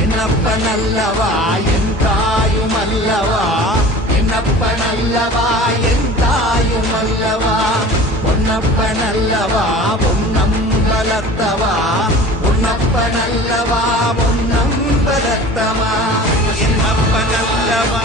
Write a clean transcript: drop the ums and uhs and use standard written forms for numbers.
என்னப்பனல்லவா என் தாயுமல்லவா, என்னப்பனல்லவா என் தாயுமல்லவா, பொன்னப்பனல்லவா பொன்னம்பலத்தவா, பொன்னப்பனல்லவா பொன்னம்பலத்தவா, என்னப்பனல்லவா